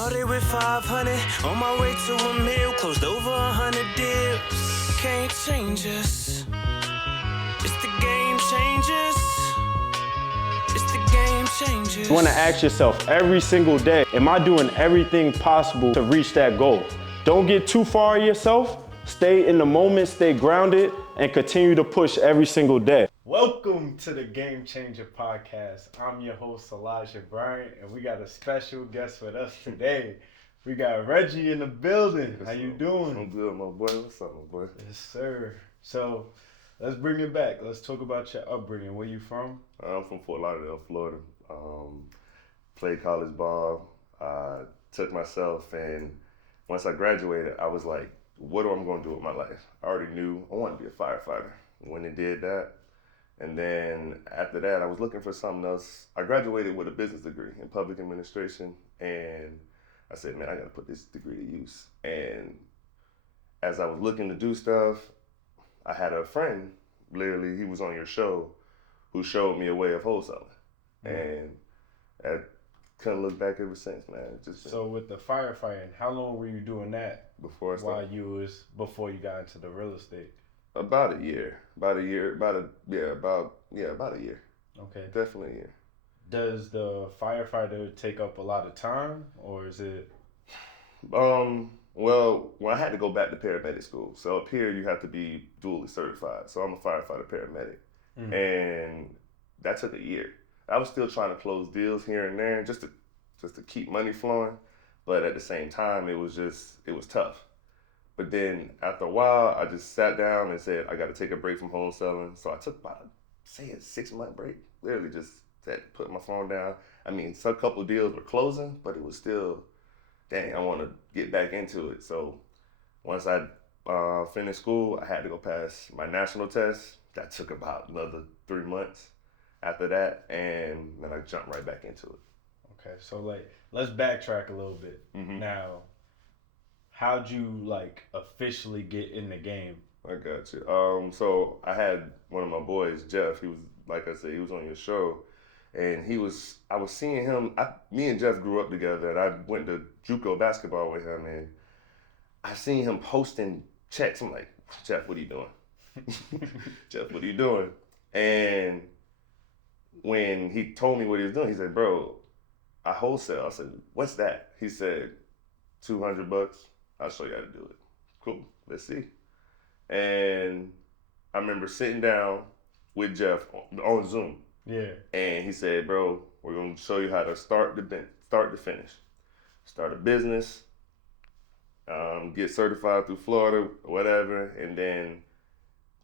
Started with 500, on my way to a meal, closed over 100 deals. Can't change us. It's the game changers. It's the game changers. You want to ask yourself every single day, am I doing everything possible to reach that goal? Don't get too far of yourself. Stay in the moment, stay grounded, and continue to push every single day. Welcome to the Game Changer Podcast. I'm your host, Elijah Bryant, and we got a special guest with us today. We got Reggie in the building. How you doing? I'm good, my boy. What's up, my boy? Yes, sir. So, let's bring it back. Let's talk about your upbringing. Where you from? I'm from Fort Lauderdale, Florida. Played college ball. Took myself, and once I graduated, I was like, what am I going to do with my life? I already knew I wanted to be a firefighter. When I did that, and then after that, I was looking for something else. I graduated with a business degree in public administration, and I said, man, I got to put this degree to use. And as I was looking to do stuff, I had a friend, literally, he was on your show, who showed me a way of wholesaling. And I couldn't look back ever since, man. So with the firefighting, how long were you doing that before you got into the real estate? About a year. About a year. Okay. Definitely a year. Does the firefighter take up a lot of time, or is it? Well, when I had to go back to paramedic school, so up here you have to be dually certified. So I'm a firefighter paramedic, and that took a year. I was still trying to close deals here and there, just to keep money flowing, but at the same time it was tough. But then after a while, I just sat down and said I got to take a break from wholesaling. So I took about a 6-month break. Literally just said, put my phone down. I mean, a couple of deals were closing, but it was still, dang, I want to get back into it. So once I finished school, I had to go pass my national test. That took about another 3 months after that, and then I jumped right back into it. Okay, so let's backtrack a little bit. Now, how'd you officially get in the game? I got you. So I had one of my boys, Jeff. He was, like I said, he was on your show, and I was seeing him. Me and Jeff grew up together, and I went to JUCO basketball with him, and I seen him posting checks. I'm like, Jeff, what are you doing? Jeff, what are you doing? And when he told me what he was doing, he said, bro, I wholesale. I said, what's that? He said, $200. I'll show you how to do it. Cool, let's see. And I remember sitting down with Jeff on Zoom. Yeah. And he said, bro, we're gonna show you how to start to finish. Start a business, get certified through Florida, whatever, and then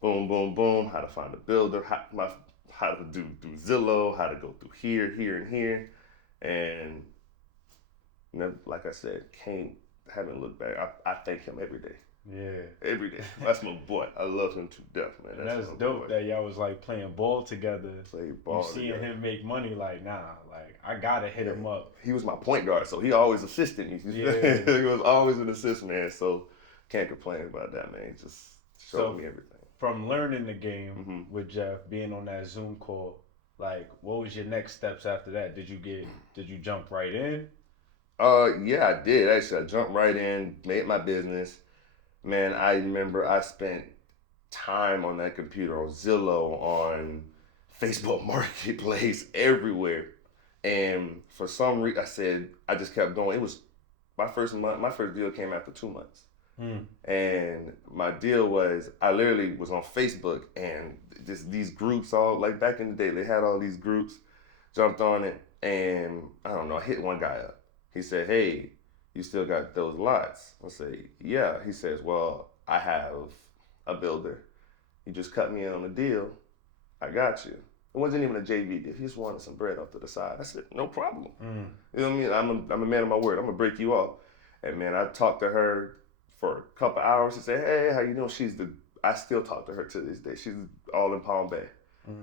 boom, boom, boom, how to find a builder, how to do Zillow, how to go through here, and here. And like I said, haven't looked back. I thank him every day. Yeah. Every day. That's my boy. I love him to death, man. That's dope that y'all was playing ball together. Play ball you seeing together. him make money, I gotta hit him up. He was my point guard, so he always assisted me. Yeah. He was always an assist man, so can't complain about that, man. He just showed me everything. From learning the game with Jeff, being on that Zoom call, what was your next steps after that? Did you jump right in? Yeah, I did. Actually, I jumped right in, made my business. Man, I remember I spent time on that computer, on Zillow, on Facebook Marketplace, everywhere. And for some reason, I just kept going. It was my first deal came after 2 months. And my deal was, I literally was on Facebook, and just these groups, all back in the day, they had all these groups, jumped on it, and I don't know, I hit one guy up. He said, hey, you still got those lots? I say, yeah. He says, well, I have a builder. You just cut me in on a deal. I got you. It wasn't even a JV deal. He just wanted some bread off to the side. I said, no problem. You know what I mean? I'm a man of my word. I'm going to break you off. And man, I talked to her for a couple hours. She said, hey, how you doing? I still talk to her to this day. She's all in Palm Bay.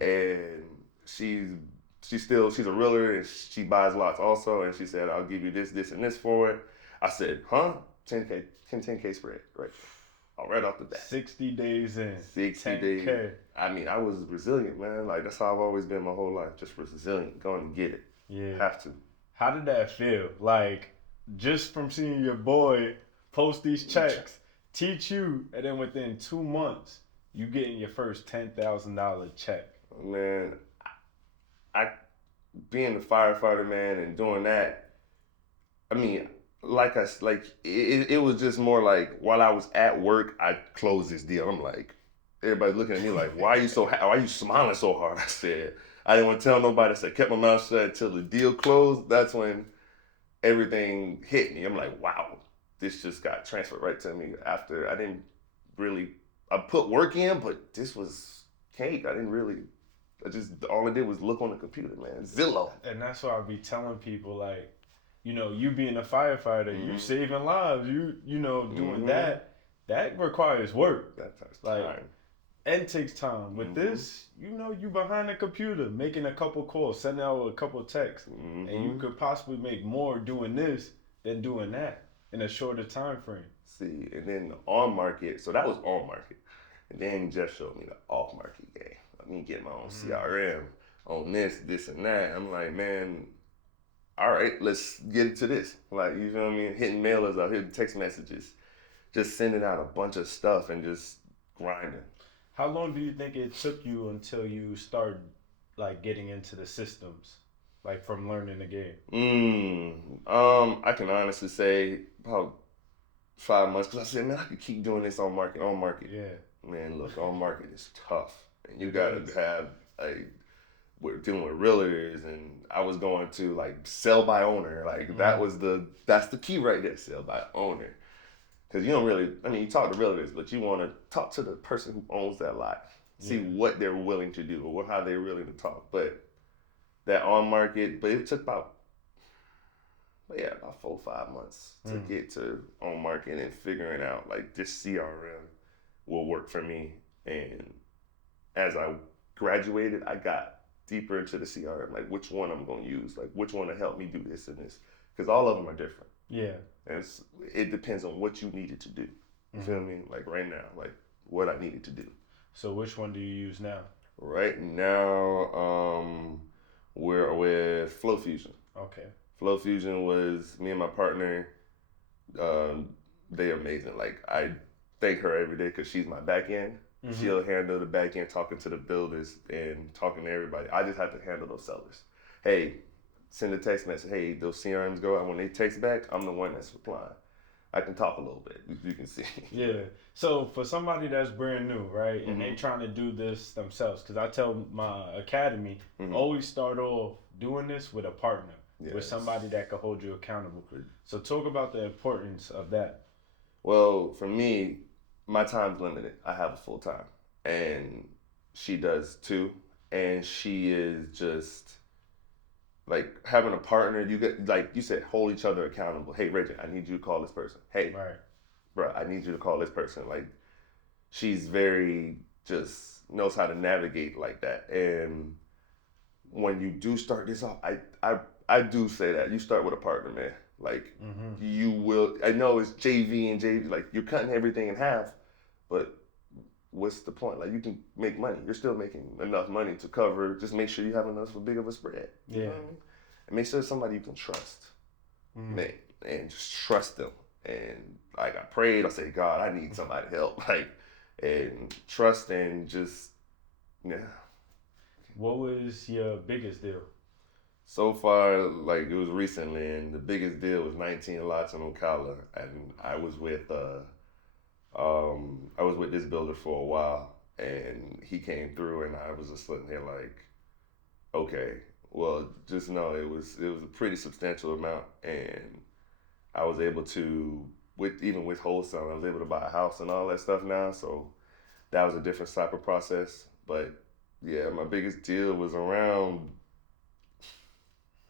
And she's a realtor, and she buys lots also. And she said, I'll give you this, and this for it. I said, huh? 10K spread, right? Right off the bat. 60 days in. 60 10K. days. I mean, I was resilient, man. That's how I've always been my whole life. Just resilient, going to get it. Yeah. Have to. How did that feel? just from seeing your boy post these checks, teach you, and then within 2 months, you getting your first $10,000 check. Man, I being a firefighter, man, and doing that. I mean, it was just more like while I was at work, I closed this deal. I'm like, everybody looking at me like, why are you smiling so hard? I said, I didn't want to tell nobody. I said, kept my mouth shut until the deal closed. That's when everything hit me. I'm like, wow, this just got transferred right to me after I put work in, but this was cake. All I did was look on the computer, man. Zillow. And that's why I be telling people, like, you being a firefighter, you saving lives, doing that requires work. That takes like, time. And takes time. With this, you behind the computer, making a couple calls, sending out a couple texts, and you could possibly make more doing this than doing that in a shorter time frame. See, and then the on market, so that was on market. And then Jeff showed me the off market game. I mean, get my own CRM on this and that. I'm like, man, all right, let's get into this. Like, you feel me? Hitting mailers out, hitting text messages, just sending out a bunch of stuff and just grinding. How long do you think it took you until you started, like, getting into the systems, like, from learning the game? I can honestly say about 5 months, because I said, man, I could keep doing this on market. Yeah. Man, look, on market is tough. And you got to have we're dealing with realtors, and I was going to like sell by owner. Like that's the key right there, sell by owner. Because you don't really, you talk to realtors, but you want to talk to the person who owns that lot. See what they're willing to do or how they're willing to talk. But that on market, but it took about 4 or 5 months to get to on market and figuring out like this CRM will work for me. And as I graduated, I got deeper into the CRM, like which one I'm going to use, like which one to help me do this and this, because all of them are different. Yeah. And it depends on what you needed to do. You feel me? Like right now, like what I needed to do. So which one do you use now? Right now, we're with Flow Fusion. Okay. Flow Fusion was me and my partner. They're amazing. Like I thank her every day because she's my back end. She'll handle the back end, talking to the builders and talking to everybody. I just have to handle those sellers. Hey, send a text message. Hey, those CRMs go out. When they text back, I'm the one that's replying. I can talk a little bit, you can see. Yeah. So for somebody that's brand new, right, and they trying to do this themselves, because I tell my academy, always start off doing this with a partner, with somebody that can hold you accountable. So talk about the importance of that. Well, for me, my time's limited. I have a full time, and she does too. And she is just like having a partner. You get, like you said, hold each other accountable. Hey, Reggie, I need you to call this person. Hey, bro, I need you to call this person. Like, she's very just knows how to navigate like that. And when you do start this off, I do say that you start with a partner, man. Like you will. I know it's JV and JV. Like you're cutting everything in half, but what's the point? Like you can make money. You're still making enough money to cover. Just make sure you have enough for big of a spread. You know what I mean? And make sure it's somebody you can trust, man, and just trust them. And like I prayed, I said, God, I need somebody to help. Like and trust and just What was your biggest deal? So far, like it was recently, and the biggest deal was 19 lots in Ocala, and I was with this builder for a while, and he came through, and I was just sitting there like, okay, well, just know it was a pretty substantial amount, and I was able to even with wholesaling, I was able to buy a house and all that stuff now, so that was a different type of process, but yeah, my biggest deal was around,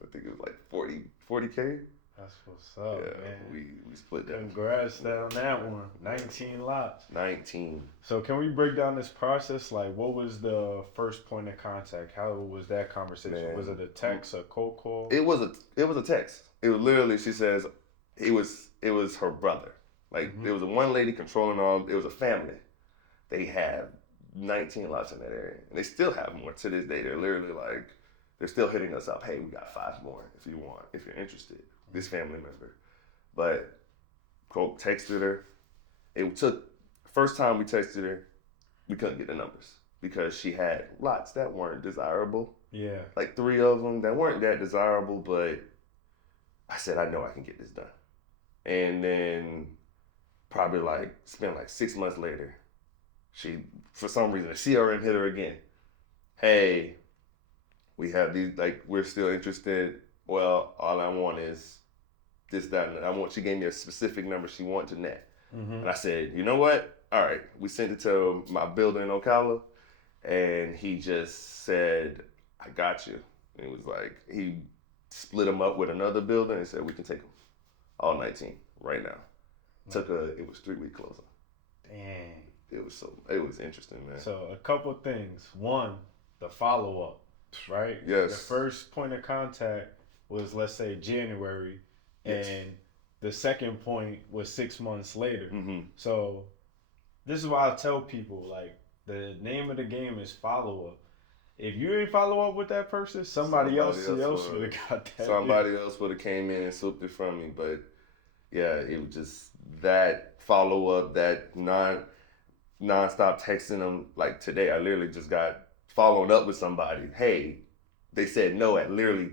I think it was like 40K. That's what's up, man. We split that. Congrats on that one. 19 lots. 19. So can we break down this process? Like, what was the first point of contact? How was that conversation? Man. Was it a text, a cold call? It was a text. It was literally, she says, it was her brother. Like there was one lady controlling all. It was a family. They had 19 lots in that area, and they still have more to this day. They're literally like, they're still hitting us up. Hey, we got 5 more if you want, if you're interested. This family member. But quote texted her. It took first time we texted her, we couldn't get the numbers because she had lots that weren't desirable. Yeah. Like 3 of them that weren't that desirable, but I said I know I can get this done. And then probably spent 6 months later, she for some reason the CRM hit her again. Hey, we have these, we're still interested. Well, all I want is this, that, and she gave me a specific number she wanted to net. Mm-hmm. And I said, you know what? All right. We sent it to my builder in Ocala, and he just said, I got you. And it was like, he split them up with another builder and said, we can take them all 19 right now. It was 3-week closing. Dang. It was interesting, man. So a couple things. One, the follow-up, right? Yes. The first point of contact was, let's say, January, yes. And the second point was 6 months later. Mm-hmm. So this is why I tell people, the name of the game is follow-up. If you ain't follow up with that person, somebody else would have got that. Somebody else would have came in and swooped it from me. But yeah, it was just that follow-up, that non-stop texting them. Like today, I literally just got followed up with somebody. Hey, they said no at literally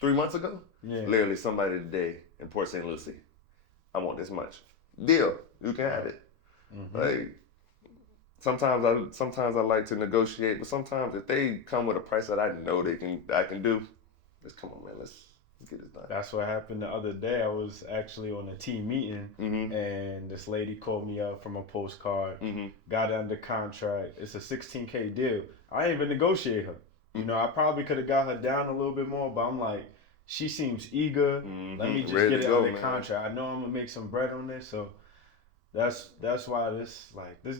3 months ago. Yeah. Literally somebody today in Port St. Lucie. I want this much. Deal. You can have it. Mm-hmm. Sometimes I like to negotiate, but sometimes if they come with a price that I know I can do, just come on, man, let's get this done. That's what happened the other day. I was actually on a team meeting, mm-hmm. and this lady called me up from a postcard, mm-hmm. got it under contract. It's a $16K deal. I ain't even negotiate her. Mm-hmm. You know, I probably could have got her down a little bit more, but I'm like, she seems eager. Mm-hmm. Let me just get it under contract. I know I'm gonna make some bread on this, so that's why this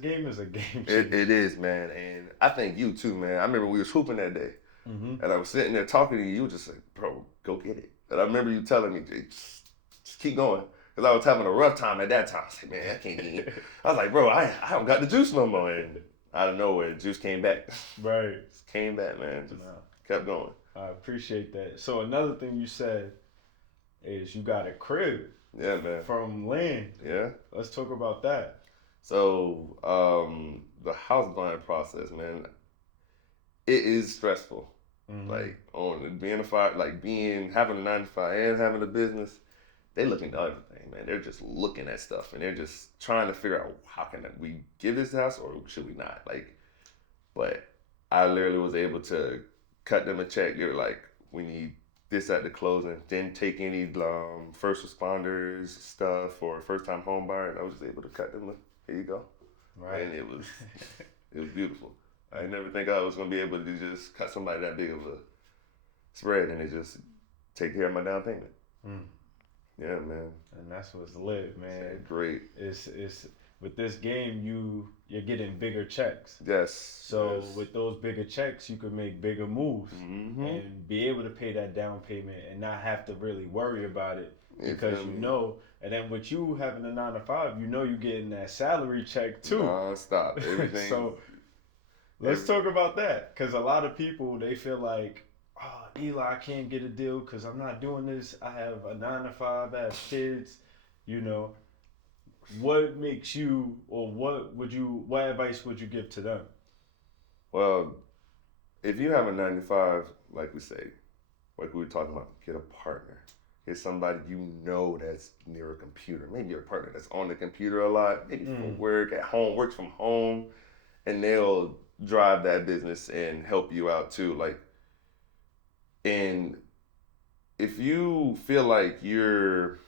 game is a game changer. It is, man, and I think you too, man. I remember we was hooping that day, mm-hmm. and I was sitting there talking to you. You were just like, bro, go get it. And I remember you telling me, just keep going, because I was having a rough time at that time. I said, man, I can't get it. I was like, bro, I don't got the juice no more. And out of nowhere, the juice came back. Right. Just came back, man. Just kept going. I appreciate that. So another thing you said is you got a crib. Yeah, man. From land. Yeah. Let's talk about that. So, the house buying process, man, it is stressful. Mm-hmm. Having a 9 to 5 and having a business, they looking at everything, man. They're just looking at stuff and they're just trying to figure out how can we give this house or should we not? But I literally was able to cut them a check. They were like, we need this at the closing. Didn't take any first responders stuff or first time home buyer. And I was just able to cut them. Here you go. Right. And it was beautiful. I never think I was gonna be able to just cut somebody that big of a spread and it just take care of my down payment. Mm. Yeah, man. And that's what's lit, man. It's great. It's with this game you're getting bigger checks. Yes. So with those bigger checks, you can make bigger moves, mm-hmm. and be able to pay that down payment and not have to really worry about it because you know. And then with you having a 9 to 5, you know you're getting that salary check too. Non-stop. Everything. So let's talk about that, because a lot of people, they feel like, oh, Eli, I can't get a deal because I'm not doing this. I have a 9 to 5, I have kids, you know. What makes you, or what advice would you give to them? Well, if you have a 9 to 5, like we were talking about, get a partner. Get somebody you know that's near a computer. Maybe your partner that's on the computer a lot, maybe from work, at home, works from home, and they'll drive that business and help you out too. And if you feel like you're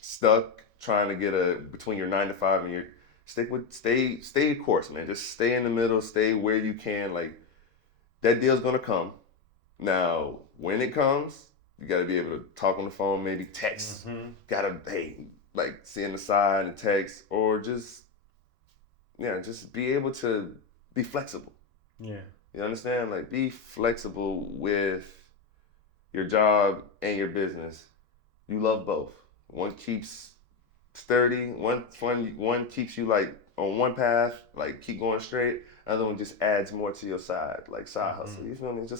stuck trying to get between your 9 to 5 and stay course, man. Just stay in the middle, stay where you can. That deal's gonna come. Now, when it comes, you gotta be able to talk on the phone, maybe text. Mm-hmm. Send a side and text, or just be able to be flexible. Yeah. You understand? Be flexible with your job and your business. You love both. One keeps sturdy, one keeps you on one path, keep going straight. Another one just adds more to your side, side hustle. You feel me? It's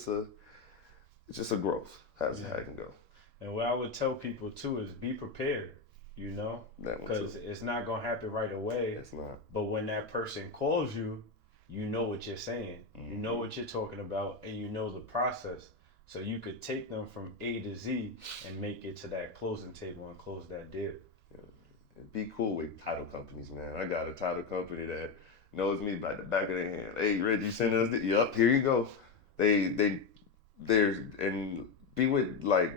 just a growth. That's how it can go. And what I would tell people too is be prepared. you know, That one because too. it's not gonna happen right away. It's not. But when that person calls you, you know what you're saying, you know Mhm. what you're talking about, and you know the process. So you could take them from A to Z and make it to that closing table and close that deal. Be cool with title companies, man. I got a title company that knows me by the back of their hand. Hey, Reggie, send us the. Yup, here you go. There's and be with like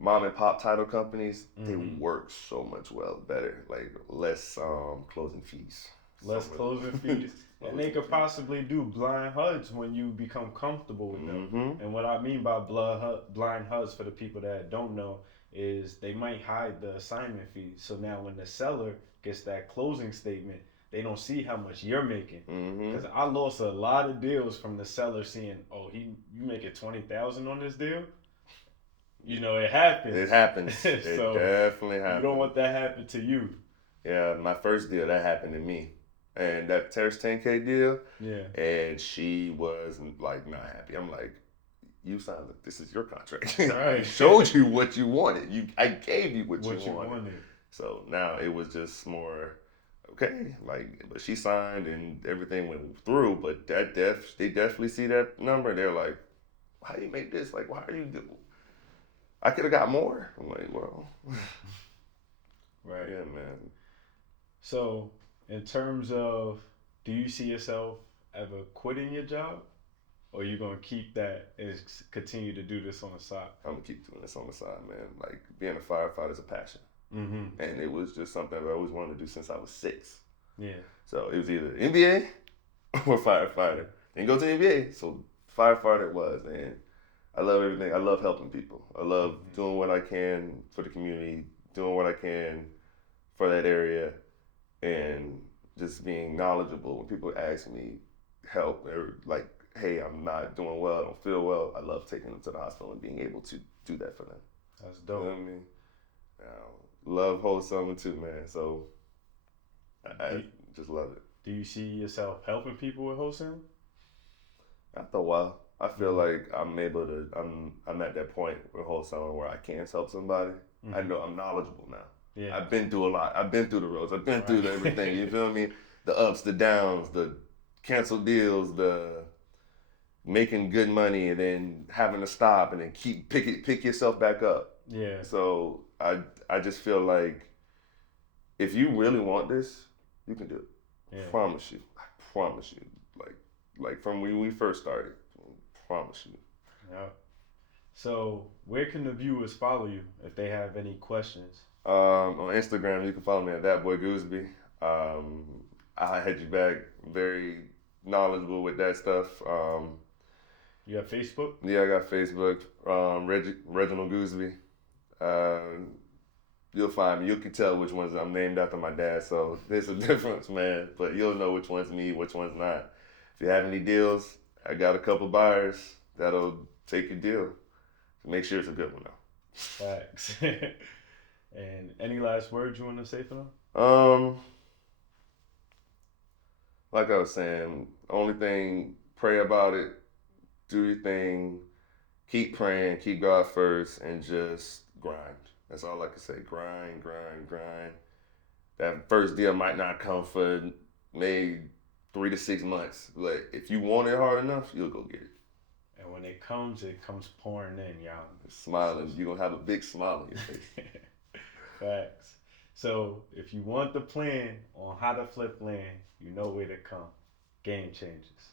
mom and pop title companies. They work so much better. Like less closing fees. Less closing fees. And they could possibly do blind HUDs when you become comfortable with them. And what I mean by blind HUDs, for the people that don't know, is they might hide the assignment fee. So now when the seller gets that closing statement, they don't see how much you're making. Because I lost a lot of deals from the seller seeing, oh, you making 20,000 on this deal. You know, it happens. It happens. So it definitely happens. You don't want that to happen to you. Yeah, my first deal that happened to me. And that Terrace 10K deal, and she was like not happy. I'm like, you signed it. This is your contract. I showed you what you wanted. I gave you what you wanted. So now it was just more, okay, like, but she signed and everything went through. But they definitely see that number. And they're like, how do you make this? Like, why are you? I could have got more. I'm like, well, right, yeah, man. So, in terms of, do you see yourself ever quitting your job? Or are you going to keep that and continue to do this on the side? I'm going to keep doing this on the side, man. Like, being a firefighter is a passion. And it was just something I've always wanted to do since I was 6. Yeah. So, it was either NBA or firefighter. Didn't go to NBA, so firefighter it was. And I love everything. I love helping people. I love doing what I can for the community, doing what I can for that area, and just being knowledgeable. When people ask me help, or like, hey, I'm not doing well, I don't feel well, I love taking them to the hospital and being able to do that for them. That's dope. You know what I mean? Love wholesaling too, man. So I just love it. Do you see yourself helping people with wholesaling? After a while, I feel like I'm able to. I'm at that point with wholesaling where I can help somebody. I know I'm knowledgeable now. Yeah. I've been through a lot. I've been through the roads. I've been through everything. You feel me? The ups, the downs, the canceled deals, the making good money and then having to stop and then pick yourself back up. Yeah. So I just feel like if you really want this, you can do it. Yeah. I promise you. Like from when we first started. I promise you. Yeah. So where can the viewers follow you if they have any questions? On Instagram, you can follow me at ThatBoyGooseby. I'll head you back. Very knowledgeable with that stuff. You have Facebook? Yeah, I got Facebook. Reginald Gooseby. You'll find me. You can tell which ones I'm named after my dad, so there's a difference, man. But you'll know which one's me, which one's not. If you have any deals, I got a couple buyers that'll take your deal. Make sure it's a good one, though. Facts. And any last words you want to say for them? Like I was saying, only thing, pray about it, do your thing, keep praying, keep God first, and just grind. That's all I can say. Grind. That first deal might not come for maybe 3 to 6 months, but if you want it hard enough, you'll go get it. And when it comes pouring in, y'all. Smiling. You're going to have a big smile on your face. Facts. So if you want the plan on how to flip land, you know where to come. Game Changers.